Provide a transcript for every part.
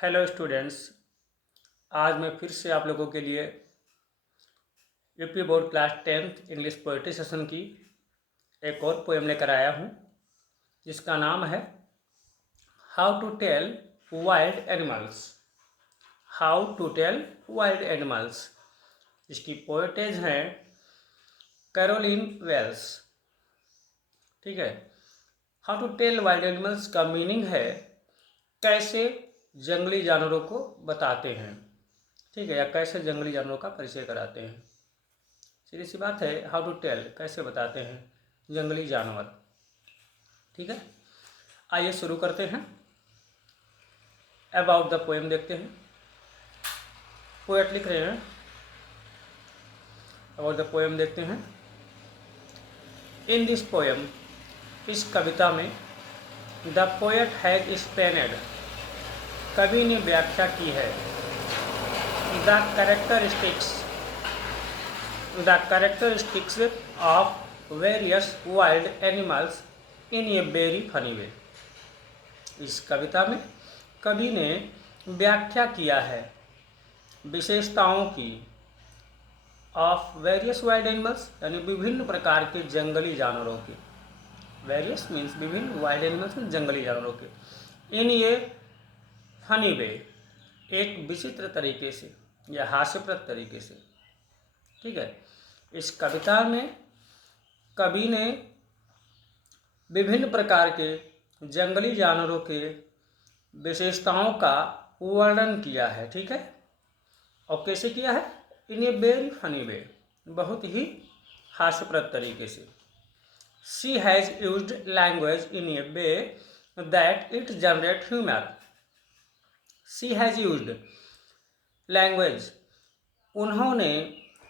Hello students. आज मैं फिर से आप लोगों के लिए UP board class 10th English poetry session की एक और पोएम लेकर आया हूँ, जिसका नाम है how to tell wild animals. How to tell wild animals. इसकी पोएटेज हैं कैरोलिन वेल्स। ठीक है। How to tell wild animals का मीनिंग है कैसे जंगली जानवरों को बताते हैं। ठीक है, या कैसे जंगली जानवरों का परिचय कराते हैं। सीधी सी बात है, हाउ टू टेल कैसे बताते हैं जंगली जानवर। ठीक है, आइए शुरू करते हैं। अबाउट द पोएम देखते हैं। पोएट लिख रहे हैं, अबाउट द पोएम देखते हैं। इन दिस पोएम, इस कविता में, द पोएट हैज एक्सप्लेन्ड, कवि ने व्याख्या की है, the characteristics of various wild animals in a very funny way. इस कविता में कवि ने व्याख्या किया है विशेषताओं की ऑफ वेरियस वाइल्ड एनिमल्स, यानी विभिन्न प्रकार के जंगली जानवरों की। वेरियस मीन्स विभिन्न, वाइल्ड एनिमल्स जंगली जानवरों के। इन ये फनी वे, एक विचित्र तरीके से या हास्यप्रद तरीके से। ठीक है, इस कविता में कवि ने विभिन्न प्रकार के जंगली जानवरों के विशेषताओं का वर्णन किया है। ठीक है, और कैसे किया है? इन ए वेरी फनी वे, बहुत ही हास्यप्रद तरीके से। She has used language in A way that it generate humour. She has used language, उन्होंने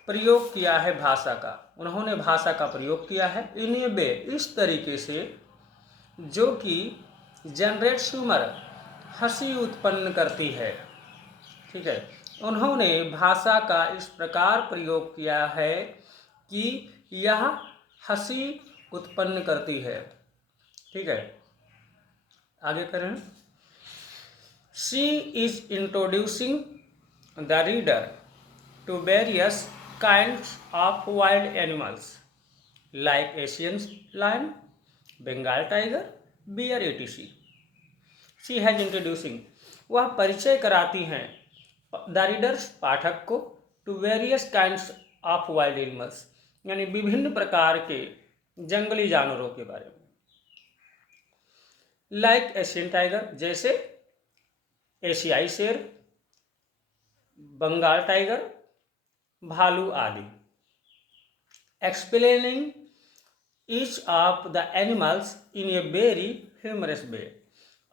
प्रयोग किया है भाषा का, उन्होंने भाषा का प्रयोग किया है। इन ए वे, इस तरीके से जो कि जनरेट ह्यूमर, हंसी उत्पन्न करती है। ठीक है, उन्होंने भाषा का इस प्रकार प्रयोग किया है कि यह हंसी उत्पन्न करती है। ठीक है, आगे करें। She is introducing the reader to various kinds of wild animals like Asian lion, Bengal tiger, bear etc. She has introducing, वह परिचय कराती हैं द रीडर्स, पाठक को, to various kinds of wild animals, यानी विभिन्न प्रकार के जंगली जानवरों के बारे में। लाइक एशियन टाइगर, जैसे एशियाई शेर, बंगाल टाइगर, भालू आदि। Explaining each of the animals in a very humorous way,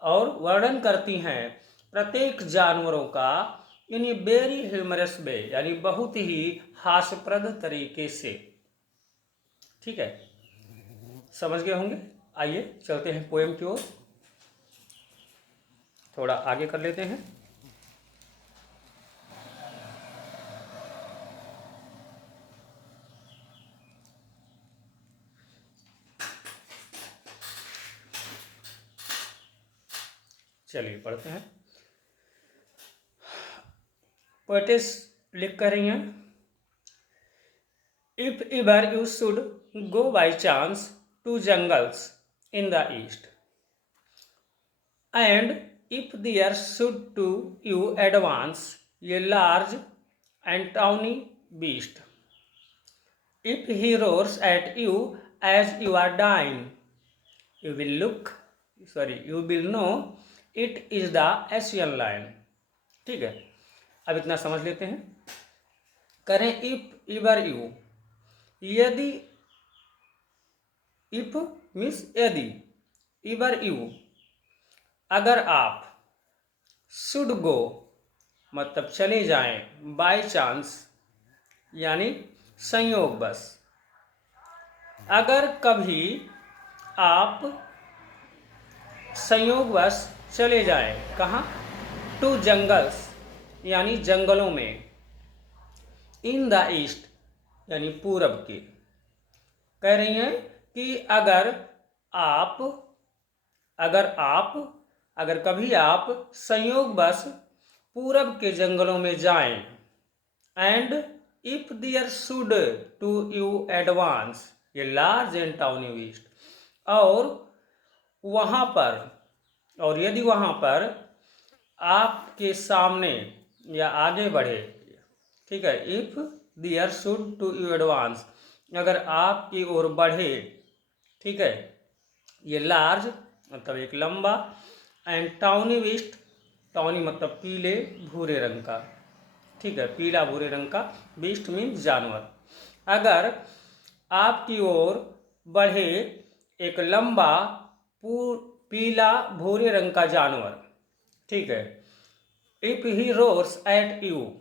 और वर्णन करती हैं प्रत्येक जानवरों का इन ए वेरी ह्यूमरस वे, यानी बहुत ही हास्यप्रद तरीके से। ठीक है, समझ गए होंगे। आइए चलते हैं पोएम की ओर, थोड़ा आगे कर लेते हैं। चलिए पढ़ते हैं। पोएटेस लिख कर रही हैं, if ever you should go by chance to jungles in the east, and if there should to you advance a large and tawny beast, if he roars at you as you are dying, you will know it is the Asian lion. ठीक है, अब इतना समझ लेते हैं। करें if इवर you, यदि, if means यदि, इवर यू अगर आप, शुड गो मतलब चले जाएं, बाय चांस यानी संयोगवश, अगर कभी आप संयोगवश चले जाएं, कहाँ? टू जंगल्स यानी जंगलों में, इन द ईस्ट यानी पूरब के। कह रही हैं कि अगर कभी आप संयोगवश पूरब के जंगलों में जाएं, and if there should to you advance, ये लार्ज एंड टाउनी ईस्ट, और वहाँ पर, और यदि वहाँ पर आपके सामने या आगे बढ़े, ठीक है, if there should to you advance, अगर आपकी ओर बढ़े, ठीक है, ये लार्ज मतलब एक लंबा, एंड टाउनी ईस्ट, टाउनी मतलब पीले भूरे रंग का, ठीक है, पीला भूरे रंग का, बीस्ट मीन्स जानवर, अगर आपकी ओर बढ़े एक लंबा पीला भूरे रंग का जानवर, ठीक है, if he roars at you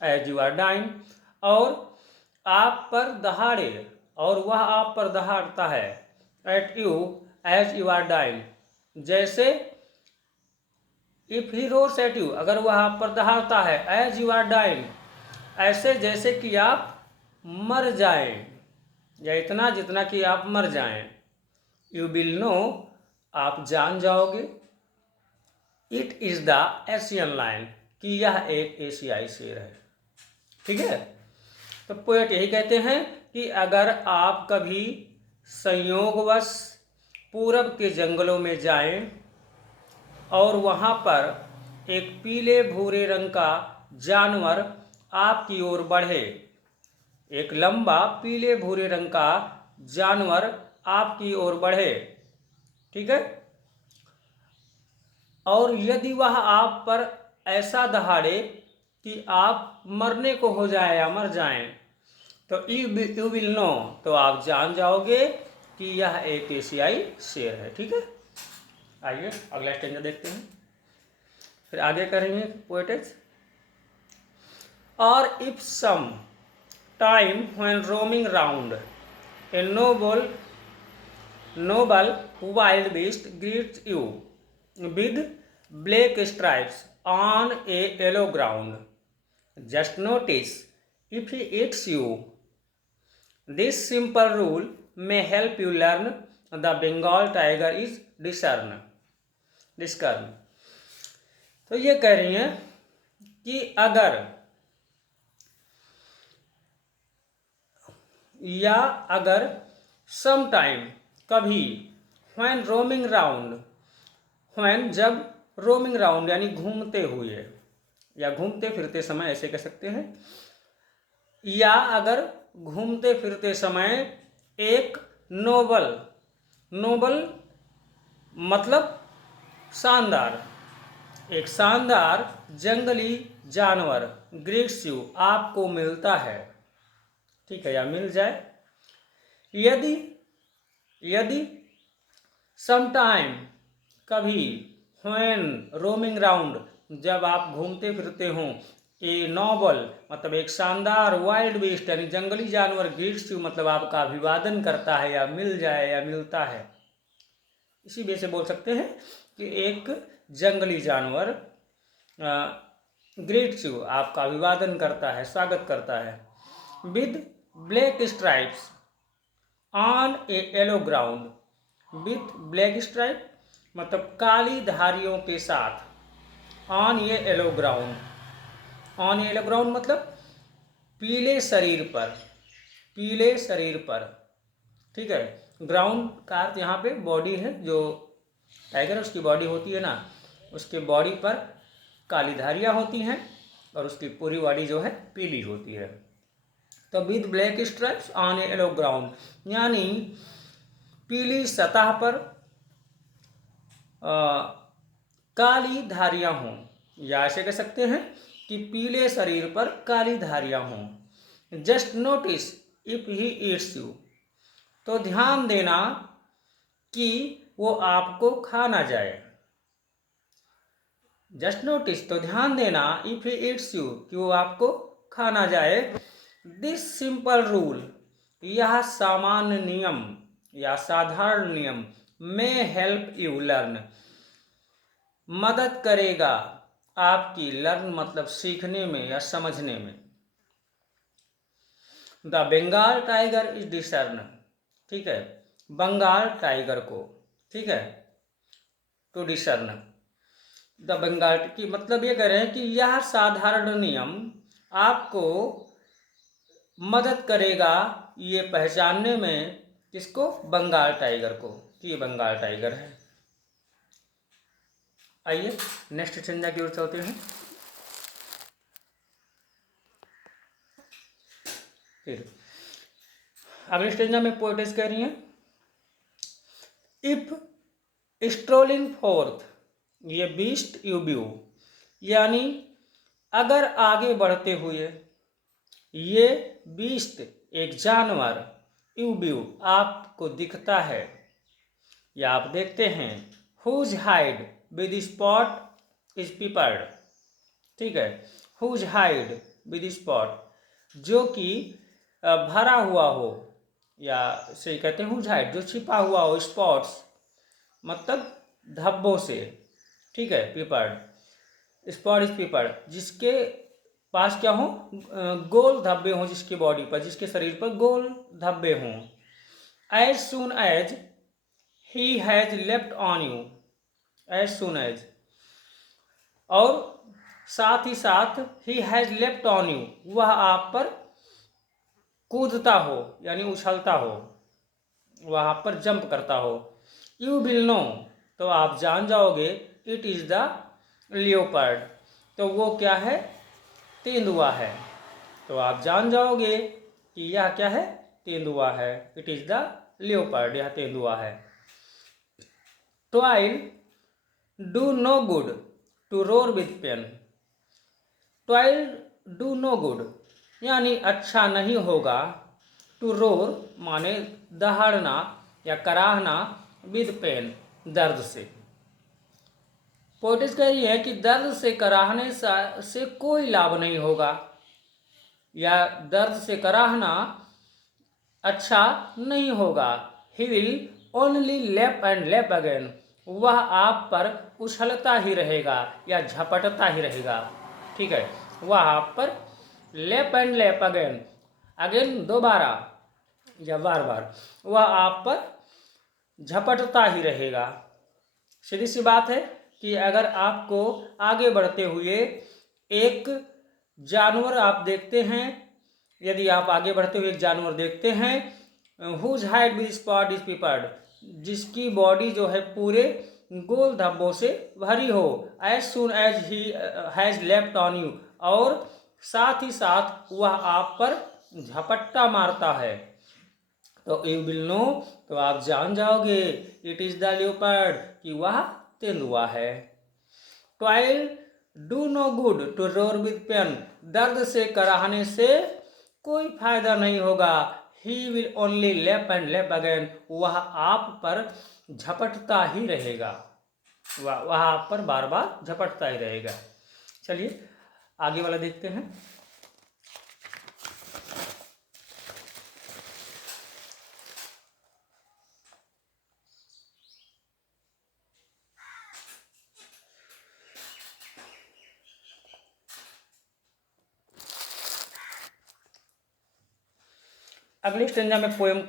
as you are dying, और आप पर दहाड़े, और वह आप पर दहाड़ता है, at you as you are dying, जैसे if he roars at you, अगर वह आप पर दहाड़ता है, एज यू आर डाइंग, ऐसे जैसे कि आप मर जाएं, या इतना जितना कि आप मर जाएं, यू विल नो, आप जान जाओगे, it is the Asian lion, कि यह एक एशियाई शेर है, ठीक है। तो पोएट यही कहते हैं कि अगर आप कभी संयोगवश पूरब के जंगलों में जाएं और वहाँ पर एक पीले भूरे रंग का जानवर आपकी ओर बढ़े, एक लंबा पीले भूरे रंग का जानवर आपकी ओर बढ़े, ठीक है, और यदि वह आप पर ऐसा दहाड़े कि आप मरने को हो जाए या मर जाएं, तो यू विल नो, तो आप जान जाओगे कि यह एक एशियाई शेर है, ठीक है। आइए अगला स्टेंजा देखते हैं, फिर आगे करेंगे पोएटिक्स। और if some time when roaming round a noble wild beast greets you with black stripes on a yellow ground, just notice if he eats you. This simple rule may help you learn the Bengal tiger is discern. तो ये कह रही हैं कि अगर some time कभी, when roaming round, when जब, roaming round यानी घूमते हुए या घूमते फिरते समय, ऐसे कह सकते हैं, या अगर घूमते फिरते समय एक नोबल मतलब शानदार, एक शानदार जंगली जानवर, ग्रीट्स यू आपको मिलता है, ठीक है, या मिल जाए, यदि समटाइम कभी, व्हेन रोमिंग राउंड जब आप घूमते फिरते हों, ए नोबल मतलब एक शानदार, वाइल्ड बीस्ट यानी जंगली जानवर, ग्रीट्स यू मतलब आपका अभिवादन करता है, या मिल जाए या मिलता है, इसी वजह से बोल सकते हैं कि एक जंगली जानवर ग्रीट्स यू आपका अभिवादन करता है, स्वागत करता है, with black stripes on A yellow ground, with black stripe मतलब काली धारियों के साथ, ऑन ये yellow ground, on yellow ground मतलब पीले शरीर पर, ठीक है, ग्राउंड का अर्थ यहाँ पे बॉडी है, जो टाइगर उसकी बॉडी होती है ना, उसके बॉडी पर काली धारियाँ होती हैं और उसकी पूरी बॉडी जो है पीली होती है। तो with black stripes on A yellow ground यानी पीली सतह पर काली धारियाँ हों, या ऐसे कह सकते हैं कि पीले शरीर पर काली धारियाँ हों। Just notice if he eats you, तो ध्यान देना कि वो आपको खा ना जाए। जस्ट नोटिस तो ध्यान देना, इफ ही ईट्स यू कि वो आपको खा ना जाए। दिस सिंपल रूल, यह सामान्य नियम या साधारण नियम, में हेल्प यू लर्न, मदद करेगा आपकी, लर्न मतलब सीखने में या समझने में। The Bengal tiger is discern, ठीक है, बंगाल टाइगर को, ठीक है, टू डिसर्न द बंगाल की मतलब ये कह रहे हैं कि यह साधारण नियम आपको मदद करेगा ये पहचानने में, किसको, बंगाल टाइगर को, कि ये बंगाल टाइगर है। आइए नेक्स्ट संज्ञा की ओर चलते हैं। फिर अगली संज्ञा में पोएटिस कह रही हैं, इफ स्ट्रोलिंग फोर्थ ये बीस्ट यू व्यू, यानी अगर आगे बढ़ते हुए ये बीस्ट एक जानवर यू व्यू आपको दिखता है या आप देखते हैं, whose hide with spot is peppered, ठीक है, हुज हाइड विद स्पॉट जो कि भरा हुआ हो, या सही कहते हैं हुज हाइड जो छिपा हुआ हो, स्पॉट्स मतलब धब्बों से, ठीक है, पीपर्ड, स्पॉट इज पीपर्ड जिसके पास क्या हो, गोल धब्बे हों, जिसकी बॉडी पर, जिसके शरीर पर गोल धब्बे हों। As soon as he has left on you, as soon as, और साथ ही साथ he has left on you वह आप पर कूदता हो यानी उछलता हो, वह आप पर जंप करता हो। यू विल नो तो आप जान जाओगे, इट इज द लियोपर्ड तो वो क्या है, तेंदुआ है, तो आप जान जाओगे कि यह क्या है, तेंदुआ है, इट इज द लियोपर्ड, यह तेंदुआ है। ट्वाइल do no good to roar with pain, ट्वाइल do no good यानी अच्छा नहीं होगा, टू रोर माने दहाड़ना या कराहना, विद पेन दर्द से। पोएटिस कह रही है कि दर्द से कराहने से कोई लाभ नहीं होगा, या दर्द से कराहना अच्छा नहीं होगा। He will only lap and lap again वह आप पर उछलता ही रहेगा या झपटता ही रहेगा, ठीक है, वह आप पर lap and lap again, again दोबारा या बार बार, वह आप पर झपटता ही रहेगा। सीधी सी बात है कि अगर आपको आगे बढ़ते हुए एक जानवर आप देखते हैं, यदि आप आगे बढ़ते हुए एक जानवर देखते हैं, whose hide with spot is peppered जिसकी बॉडी जो है पूरे गोल धब्बों से भरी हो, as soon as he has left on you और साथ ही साथ वह आप पर झपट्टा मारता है, तो यू विल नो तो आप जान जाओगे, इट इज द लियोपर्ड कि वह तेंदुआ है। ट्वाइल do no good to roar with pen दर्द से कराहने से कोई फायदा नहीं होगा, he will only lap and lap again वह आप पर झपटता ही रहेगा, वह आप पर बार बार झपटता ही रहेगा। चलिए आगे वाला देखते हैं। अगली स्टेंजा में पोएम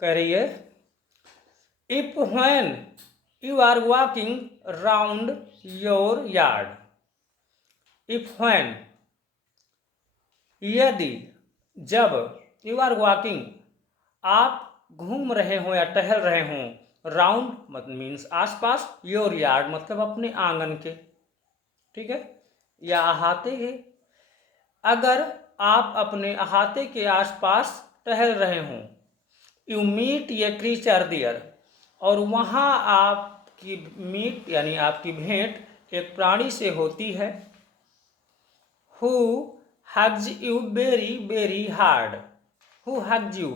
कह रही है, if when you are walking round your yard, if when यदि, जब, यू आर वॉकिंग आप घूम रहे हो या टहल रहे हो, राउंड मतलब मीन्स आसपास, योर यार्ड मतलब अपने आंगन के, ठीक है, या अहाते के, अगर आप अपने अहाते के आसपास टहल रहे हों, यू मीट ये क्रीचर देयर और वहाँ आपकी मीट यानी आपकी भेंट एक प्राणी से होती है, who hugs you very very hard, who hugs you,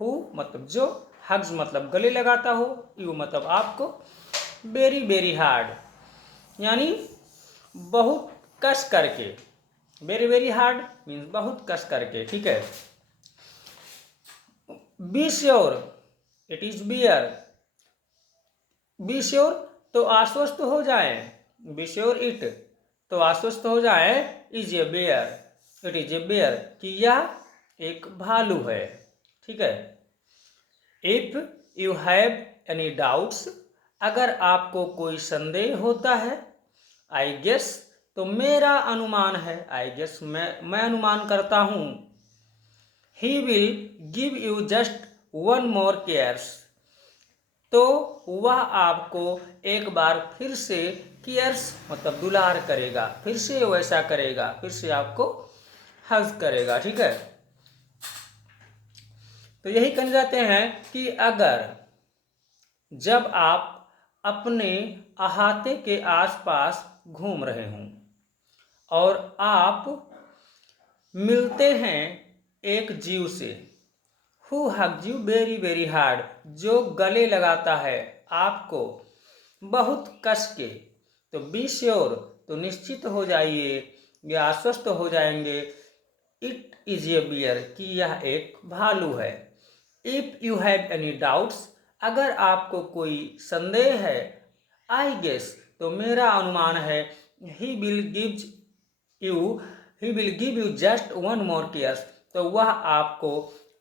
who मतलब जो, हग्स मतलब गले लगाता हो, यू मतलब आपको, वेरी वेरी हार्ड यानी बहुत कस करके, वेरी वेरी हार्ड मीन्स बहुत कस करके, ठीक है। Be sure it is bear, be sure तो आश्वस्त हो जाए, बी श्योर इट तो आश्वस्त हो जाए, is a bear, it is a bear कि यह एक भालू है, ठीक है। If you have any doubts अगर आपको कोई संदेह होता है, आई गेस तो मेरा अनुमान है, आई गेस मैं अनुमान करता हूँ। He will give you just one more cares, तो वह आपको एक बार फिर से केयर्स मतलब दुलार करेगा, फिर से वैसा करेगा, फिर से आपको हग करेगा। ठीक है, तो यही कहना चाहते हैं कि अगर जब आप अपने अहाते के आसपास घूम रहे हों और आप मिलते हैं एक जीव से, who hugs you very very hard, जो गले लगाता है आपको बहुत कस के, तो बी श्योर, तो निश्चित हो जाइए या आश्वस्त हो जाएंगे, इट इज ए बियर, कि यह एक भालू है। If you have any doubts, अगर आपको कोई संदेह है, आई गेस तो मेरा अनुमान है, he will give you just one more cares, तो वह आपको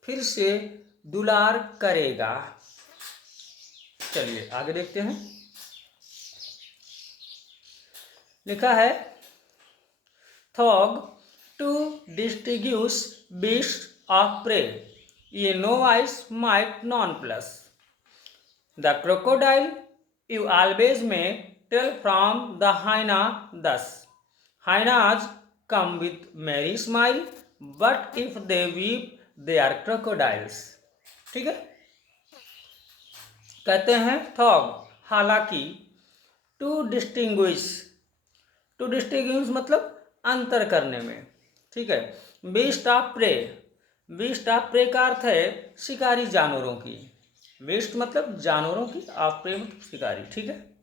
फिर से दुलार करेगा। चलिए आगे देखते हैं। लिखा है though to distinguish beast of prey, ये novice might nonplus the crocodile you always may tell from the hyena thus, hyenas come with merry smile, but if they weep they are crocodiles। ठीक है, कहते हैं थॉग, हालांकि, to distinguish मतलब अंतर करने में। ठीक है, बीस्ट ऑफ प्रे का अर्थ है शिकारी जानवरों की, बीस्ट मतलब जानवरों की, ऑफ प्रे मतलब शिकारी। ठीक है,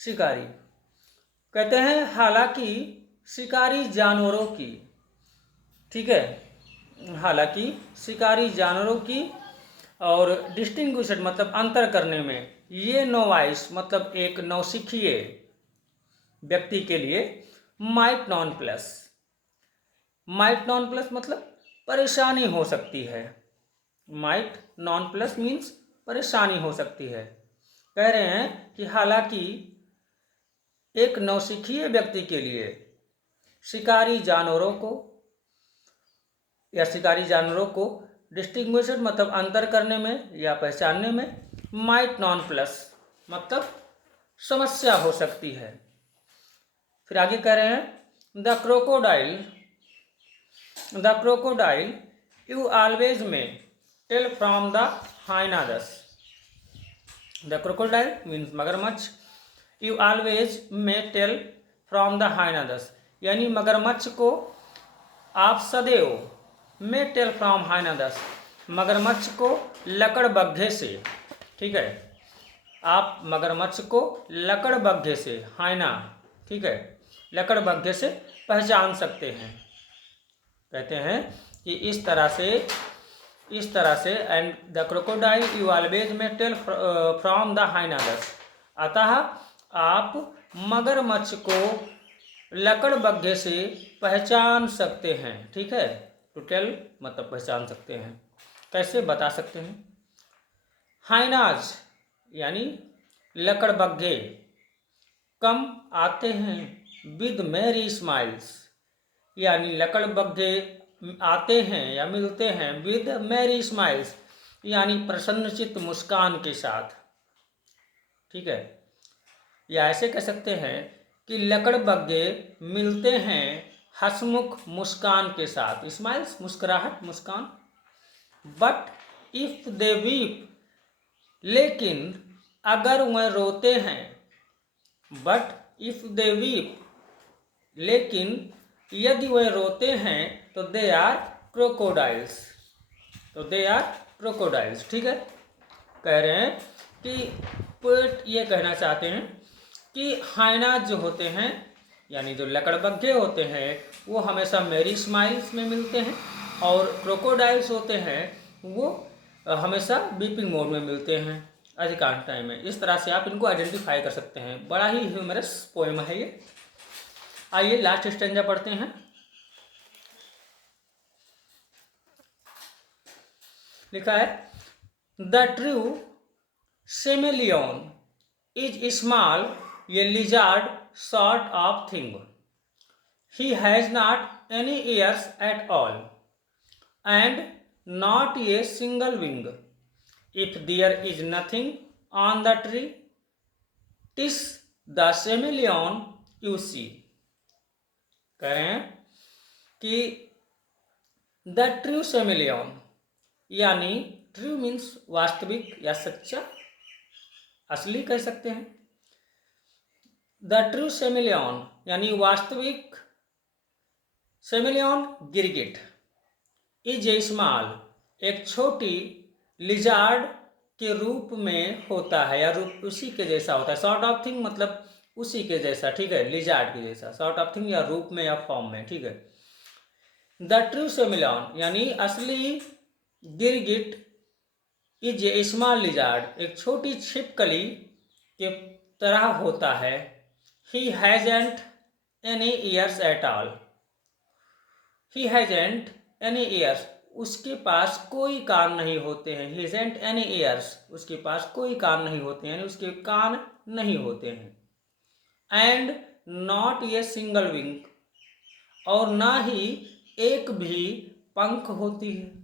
शिकारी कहते हैं हालांकि शिकारी जानवरों की, ठीक है, हालांकि शिकारी जानवरों की, और डिस्टिंग्विश्ड मतलब अंतर करने में, ये नोवाइस मतलब एक नौसिखिए व्यक्ति के लिए, माइट नॉन प्लस मतलब परेशानी हो सकती है, माइट नॉन प्लस मीन्स परेशानी हो सकती है। कह रहे हैं कि हालांकि एक नौसिखिए व्यक्ति के लिए शिकारी जानवरों को डिस्टिंग्विश्ड मतलब अंतर करने में या पहचानने में, माइट नॉन प्लस मतलब समस्या हो सकती है। फिर आगे कह रहे हैं the crocodile you always may tell from the hyena thus, the crocodile means मगरमच्छ, you always may tell from the hyena thus, यानी मगरमच्छ को आप सदैव, में टेल फ्रॉम हाइनादस, मगरमच्छ को लकड़बग्घे से, ठीक है, आप मगरमच्छ को लकड़बग्घे से, हाइना, ठीक है, लकड़बग्घे से पहचान सकते हैं। कहते हैं कि इस तरह से and the crocodile you always may tell from the हाइनादस, अतः आप मगरमच्छ को लकड़बग्घे से पहचान सकते हैं। ठीक है, टू टेल मतलब पहचान सकते हैं, कैसे बता सकते हैं। हाइनाज यानी लकड़बग्घे, कम आते हैं विद मैरी स्माइल्स, यानी लकड़बग्घे आते हैं या मिलते हैं विद मैरी स्माइल्स, यानी प्रसन्नचित्त मुस्कान के साथ। ठीक है, या ऐसे कह सकते हैं कि लकड़बग्घे मिलते हैं हंसमुख मुस्कान के साथ, स्माइल्स मुस्कुराहट मुस्कान, बट इफ दे वीप, लेकिन अगर वह रोते हैं, बट इफ दे वीप, लेकिन यदि वह रोते हैं, तो दे आर क्रोकोडाइल्स, ठीक है। कह रहे हैं कि पोएट ये कहना चाहते हैं कि हाइनाज जो होते हैं यानी जो लकड़बग्घे होते हैं वो हमेशा मेरी स्माइल्स में मिलते हैं, और क्रोकोडाइल्स होते हैं वो हमेशा बीपिंग मोड में मिलते हैं अधिकांश टाइम में। इस तरह से आप इनको आइडेंटिफाई कर सकते हैं। बड़ा ही ह्यूमरस पोएम है ये। आइए लास्ट स्टेंजा पढ़ते हैं। लिखा है द ट्रू सेमेलियन इज स्मॉल, ये lizard sort of thing. He has not any ears at all and not a single wing. If there is nothing on the tree, TISS the सेमिलियन you see. कह रहे हैं कि the true सेमिलियन, यानी true means वास्तविक या सच्चा, असली कह सकते हैं। द ट्रू सेमिलियन यानी वास्तविक सेमिलियन गिरगिट इज ए स्मॉल, एक छोटी लिजार्ड के रूप में होता है या रूप उसी के जैसा होता है। सॉर्ट ऑफ थिंग मतलब उसी के जैसा, ठीक है, लिजार्ड के जैसा, सॉर्ट ऑफ थिंग या रूप में या फॉर्म में, ठीक है। द ट्रू सेमिलियन यानी असली गिरगिट इज ए स्मॉल लिजार्ड, एक छोटी छिपकली के तरह होता है। He hasn't any ears at all, he hasn't any ears, उसके पास कोई कान नहीं होते हैं। ही हैजेंट एनी ईयर्स, उसके पास कोई कान नहीं होते हैं, यानी उसके कान नहीं होते हैं। And not a single wing, और ना ही एक भी पंख होती है।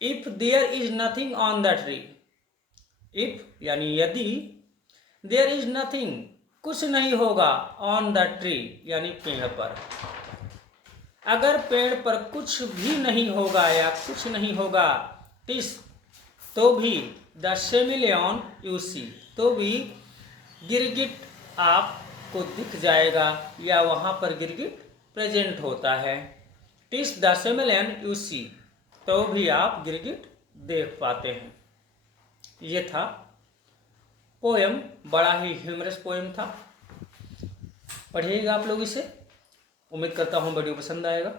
If there is nothing on the tree, if यानी यदि, देयर इज नथिंग कुछ नहीं होगा, ऑन द ट्री यानी पेड़ पर, अगर पेड़ पर कुछ भी नहीं होगा या कुछ नहीं होगा, टिस तो भी, द सेमिलियन यू सी तो भी गिरगिट आपको दिख जाएगा या वहाँ पर गिरगिट प्रेजेंट होता है। टिस द सेमिलियन यू सी तो भी आप गिरगिट देख पाते हैं। ये था पोएम, बड़ा ही ह्यूमरस पोएम था। पढ़िएगा आप लोग इसे, उम्मीद करता हूँ वीडियो पसंद आएगा।